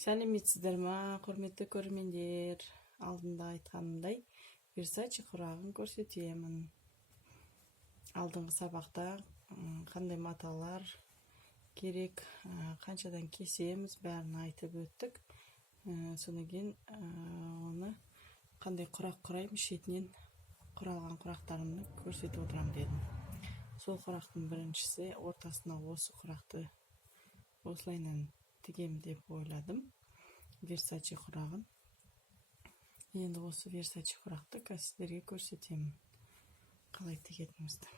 Сәлеметсіздер ма, құрметті көрермендер? Алдында айтқанымдай, Versace құрағын көрсетемін. Алдыңғы сабақта қандай маталар керек, қаншадан кесеміз, бәрін айтып өттік. Содан кейін оны қандай құрақ құраймыз, шетінен құралған құрақтарымды көрсетіп отырамын дедім. Сол құрақтың біріншісі, ортасына осы құрақты осылайынан тігем деп ойладым. Versace құрағын. Енді осы Versace құрақты сіздерге көрсетемін. Қалай тігетінімізді.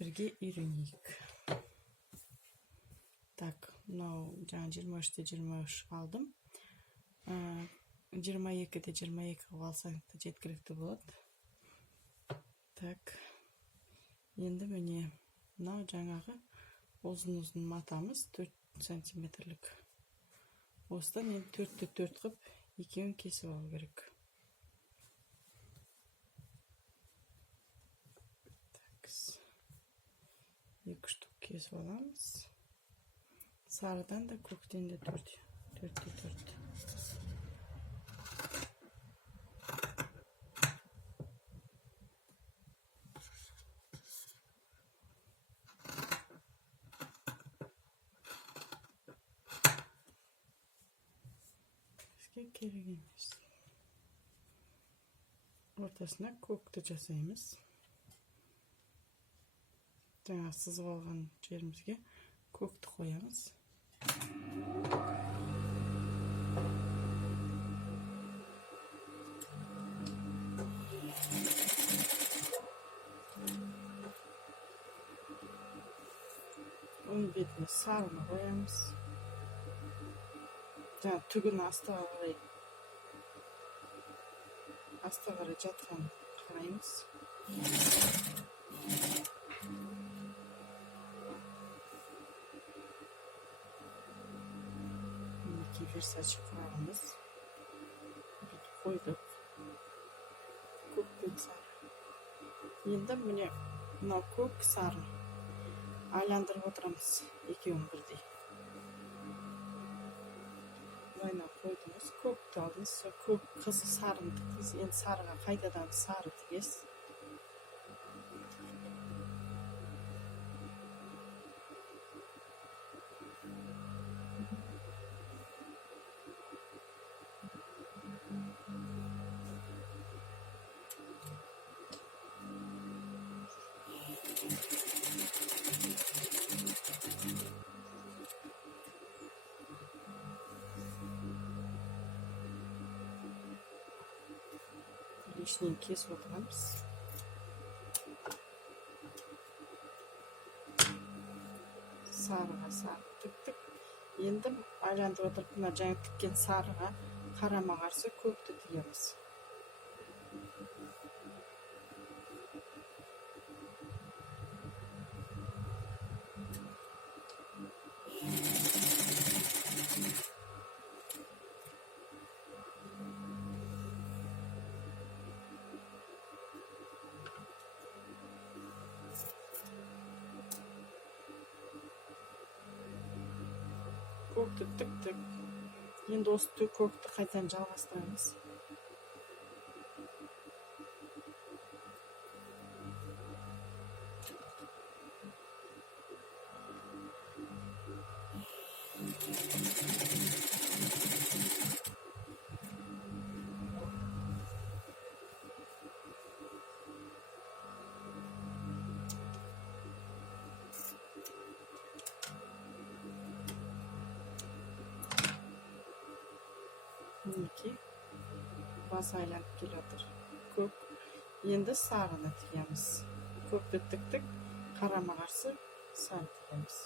Бірге үйренейік. Так, мынау жаңа 23-те 23 алдым. 22-де 22 қылып алсаң жеткілікті болады. Так, енді міне мынау жаңағы ұзын матамыз 4 сантиметрлік. Осыдан енді 4-те 4 қып екеуін кесіп алу керек. Так, 2 штук кесіп аламыз. Сарыдан да көктен де 4-те 4. Керек емес. Ортасына көкті жасаймыз. Жаңа сызып алған жерімізге көкті қоямыз. Оның бетіне сарыны қоямыз. Жаңа түгін астыға қарай жатқан қараймыз. Мінекей Versace құрағымыз. Қойдық. Көк пен сары. Енді міне мынау көк сары. Айландырып отырамыз екеуін бірдей. Бұлайна қойдыңыз, көкті алдыңыз, көк қызы сарыны тігіңіз, енді сарыға қайтадан сары тігесіз. Ішінен кесіп отырамыз. Сарыға сары тіктік. Енді айландырып отырып, мына жаңа тіккен сарыға қарама қарсы көкті тігеміз. Көкті тіктік. Енді осы көкті қайтадан жалғастырамыз. Мінекей бас айланып келе жатыр. Көк. Енді сарыны тігеміз. Көкті тіктік, қарама қарсы сары тігеміз.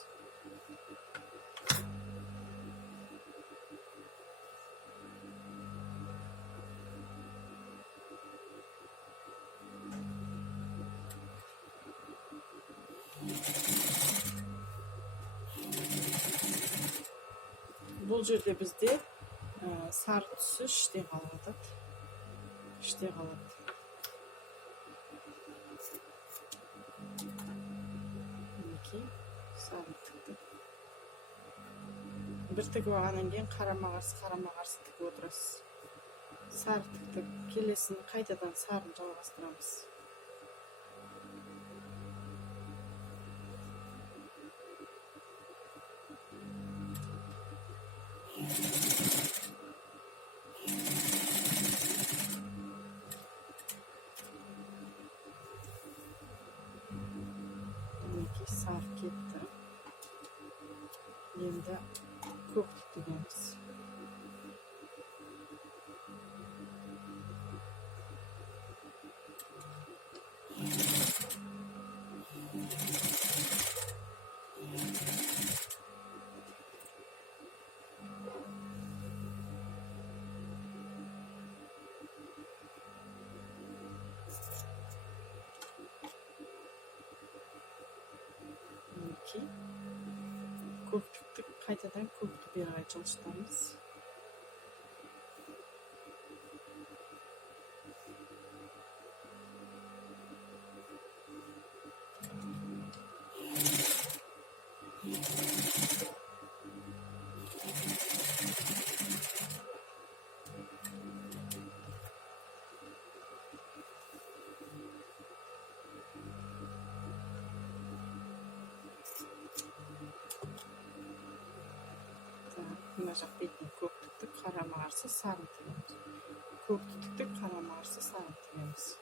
Бұл жерде бізде сары түсі іште қалады. Мінекей сары тіктік. бір тігіп алғаннан кейін қарама қарсы тігіп отырасыз. Сары тіктік, келесін қайтадан сарын жалғастырамыз. Мінекей сары кетті. Енді көкті тігеміз. Көк тіктік, қайтадан көкті бері қарай жылжытамыз. Мына жақ бетіне көк тіктік, қарама қарсы сарын тігеміз. Көк тіктік, қарама қарсы сарын тігеміз.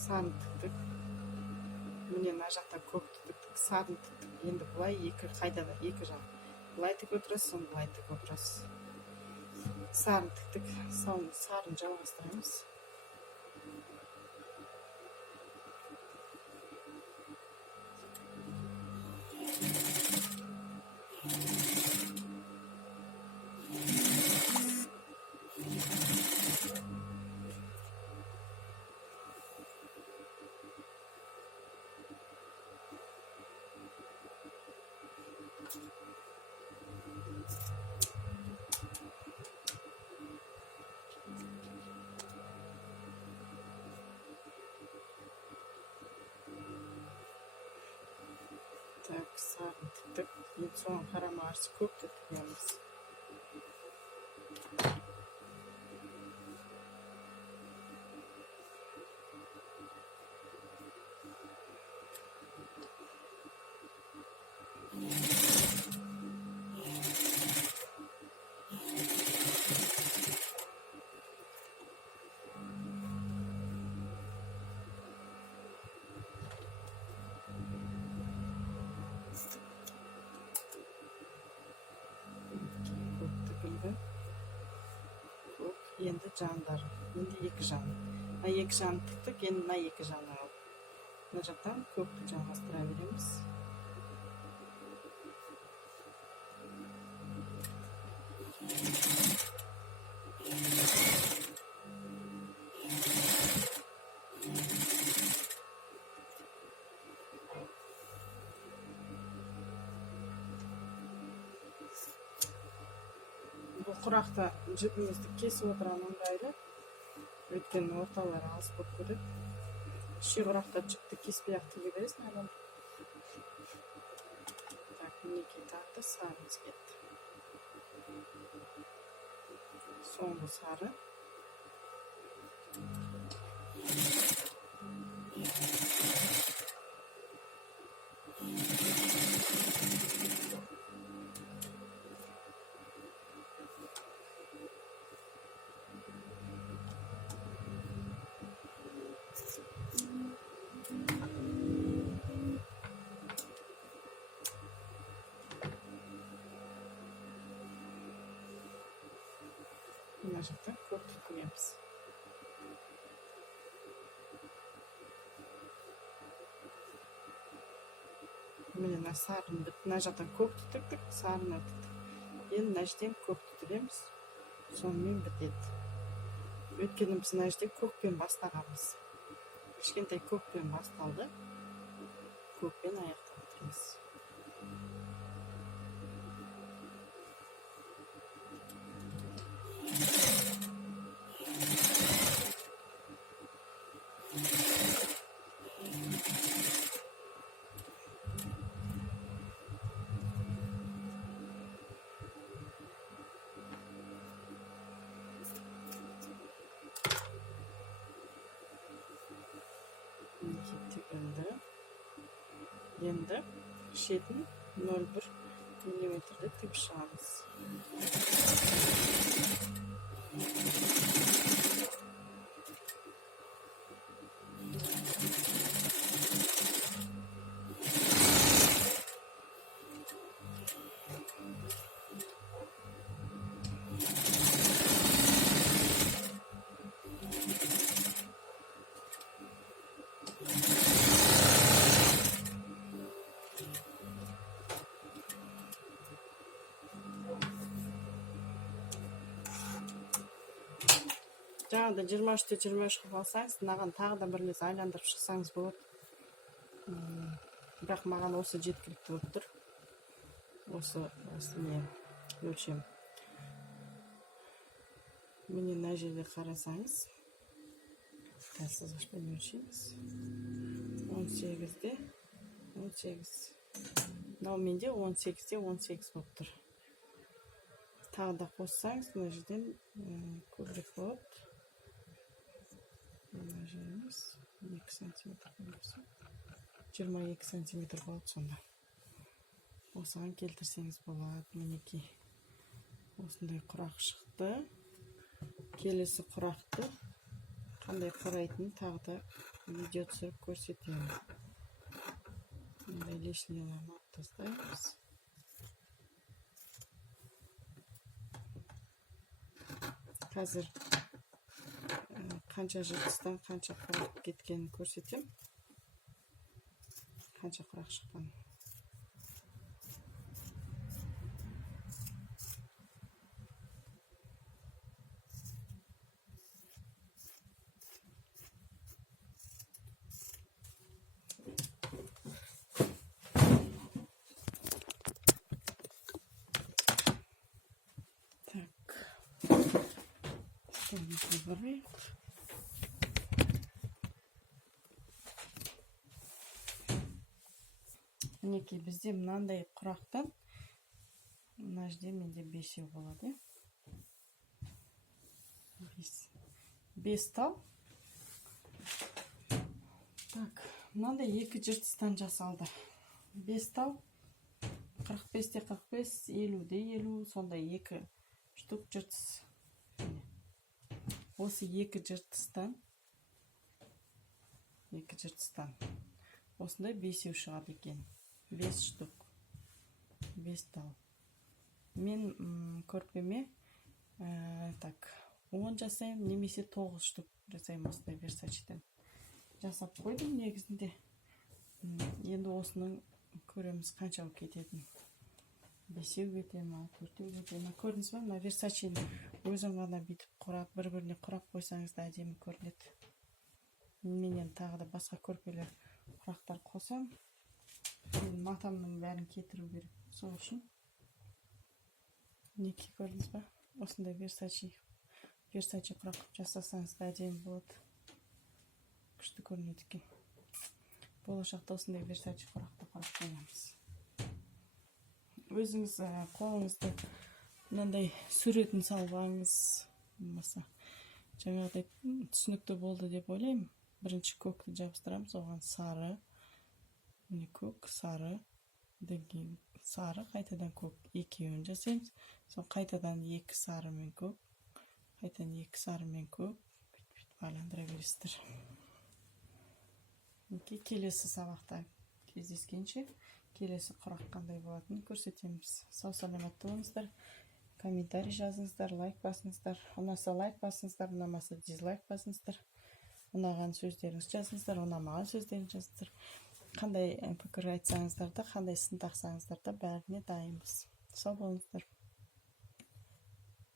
Сарын тіктік. Міне мына жақта көкті тіктік, сарын тіктік. Енді бұлай қайдада екі жақ. Бұлай тігіп отырасыз, соны бұлай тігіп отырасыз. Сарын тіктік, сарын жалғастырамыз. Так, сарын тіктік. Енді соған қарама қарсы көкті тігеміз. Енді жандар, енді екі жан. Мына екі жан тіктік, енді мына екі жаны алып. Мына жақтан көкті жалғастыра береміз. Бұл құрақта жібімізді кесіп отырған ыңғайлы. Өйткені орталары алыс болып кетеді. Шиғырақта жіпті кеспей-ақ тіге бересің. Так, мінекей тағы да сарымыз кетті. Соңғы сары. Мына жақта көк тігеміз. міне мына сарын бітті, мына жақтан көкті тіктік, сарыны тіктік. Енді мына жерден көкті тігеміз, сонымен бітеді. Өйткені біз мына жерде көкпен бастағанбыз. Кішкентай көкпен басталды, көкпен аяқтап бітіреміз. Тігілді. Енді шетін 0,1 миллиметрді тігіп шығамыз. Жаңағыда 23-те 23 қылып алсаңыз, мынаған тағы да бір рет айландырып шықсаңыз болады. Бірақ маған осы жеткілікті болып тұр. Осы не өлшем. Міне мына жерде қарасаңыз, сызғышпен өлшейміз. 18-де 18. Мынау менде 18-де 18 болып тұр. Тағы да қоссаңыз, мына жерден көбірек болады. Мына жеріміз 2 сантиметр болса, 22 сантиметр болады сонда. Осыған келтірсеңіз болады. Мінекей осындай құрақ шықты. Келесі құрақты қандай құрайтынын тағы да видео түсіріп көрсетемін. Мындай лишнилерін алып тастаймыз. Қазір қанша жыртыстан қанша құрақ кеткенін көрсетем. Қанша құрақ шыққан. Так. Столымызға барайық. Мінекей бізде мынандай құрақтан мына жерде менде 5 болады. 5 тал. Так, мынандай 2 жыртыстан жасалды. 5 тал 45-те 45, 50-де 50, сондай 2 штук жыртыс. Осы 2 жыртыстан осындай 5 шығады екен. 5 штук. 5 тал. Мен көрпеме 10 жасаймын, немесе 9 штук жасаймын осындай Versace'ден. Жасап қойдым негізінде. Енді осының көреміз қанша кететін. 5 кетеді ма, 4 кетеді ма. Көрдіңіз ба? Мына Versace'ні өзім ғана бүйтіп құрап, бір-біріне құрап қойсаңыз да әдемі көрінеді. Менен тағы да басқа көрпелер, құрақтар қосам. Матамның бәрін кетіру керек. Сол үшін неке көрдіңіз ба? Осындай Versace құрақ жасасаңыз да әдемі болады. Күшті көрінеді екен. Болашақта осындай Versace құрақты құрап қоямыз. Өзіңіз қолыңызды мынандай суретін салбаңыз. Болмаса жаңағыдай түсінікті болды деп ойлаймын. Бірінші көкті жабыстырамыз, оған сары, көк, сары, сары, қайтадан көк, екеуін жасаймыз. Сол қайтадан 2 сары мен көк, қайтадан 2 сары мен көк, байландыра бересіздер. Келесі сабақта кездескенше, келесі құрақ қандай болатынын көрсетеміз. Сау саламатты болыңыздар, комментарий жазыңыздар, лайк басыңыздар. Ұнаса лайк басыңыздар, ұнамаса дизлайк басыңыздар. Ұнаған сөздеріңіз жазыңыздар, ұнамаған сөздеріңіз жазыңыздар. Қандай пікір айтсаңыздар да, қандай сын тақсаңыздар да бәріне дайынбыз. Сау болыңыздар.